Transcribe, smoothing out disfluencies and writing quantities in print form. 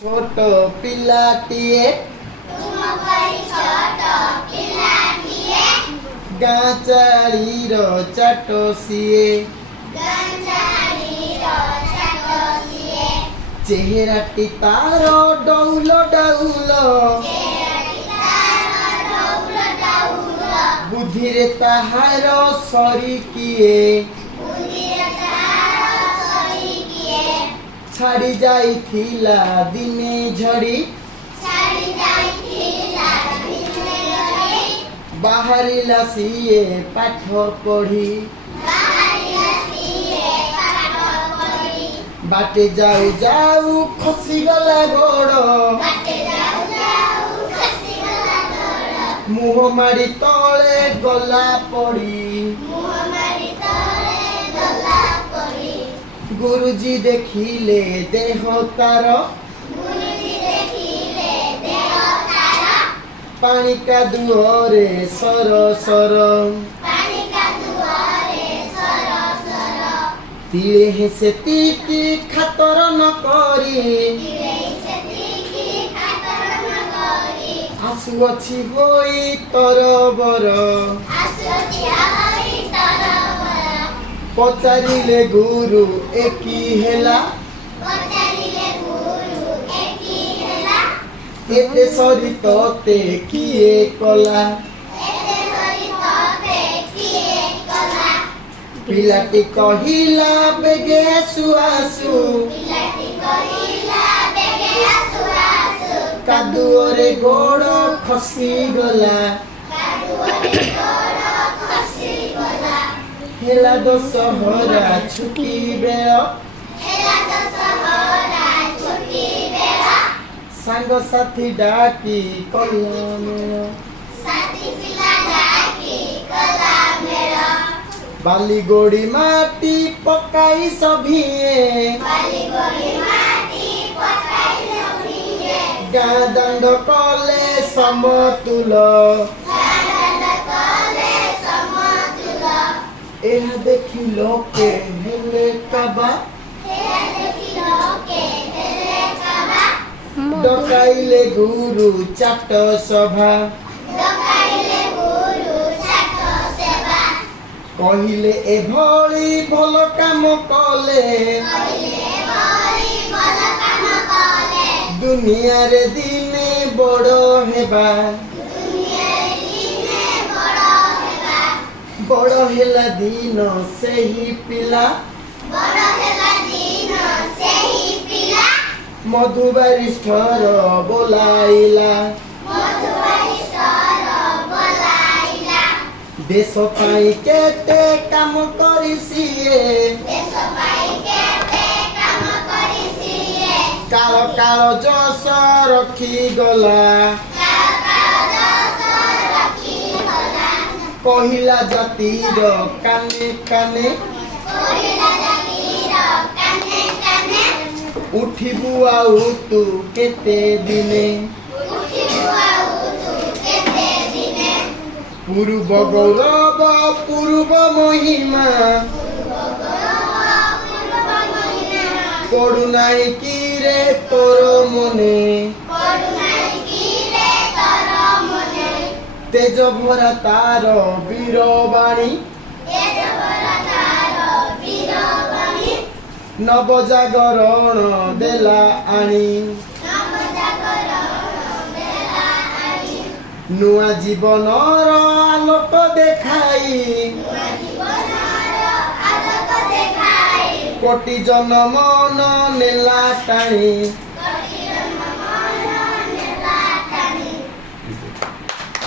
छोट पिलाटिए गाँ चालीर चाट सिए चेहराटी तार डौल डौल बुद्धि रे ताहार सरी किए छाड़ी जाइथिला दिने झड़ी बाहरिला सिए पाठ पढ़ी बाटे जाऊ जाऊ खसीगला गोड़ मुह मारी तले गला पड़ी गुरुजी देखिले देह तार पानी का दुहरे सर सर तिले हेसे तीकी खातर न करी आसु अछि होई तरबर पचारिले गुरु एकी हेला एते सरी तोते किए कला पिलाटी कहिला बेगे आसु आसु कादुओरे गोड़ खसी गला हेला दशहरा छुट्टी बेल सांग साथी डाकी बाली गोड़ी माटी पकाई सभिए गाँ दांड कले समतुल एह देखी लोके हेले काबा डकाइले गुरु चाट सभा कहिले एभली भल काम कले दुनिया रे दिने बड़ हेबा बड़ हेला दिन सेही पिला मधु बारिष्ठर बोलाइला देश पाई केते काम करिसिए काल काल जस रखी गला कहिला जातिर काने काने उठिबु आउ तू केते दिने पूर्व गौरव पूर्व महिमा पड़ू नाई कि रे तोर मने तेज भरा तार वीरवाणी नवजागरण देला आनी नुआ जीवनर आलोक देखाई कोटि जन्म न नेला टाणी।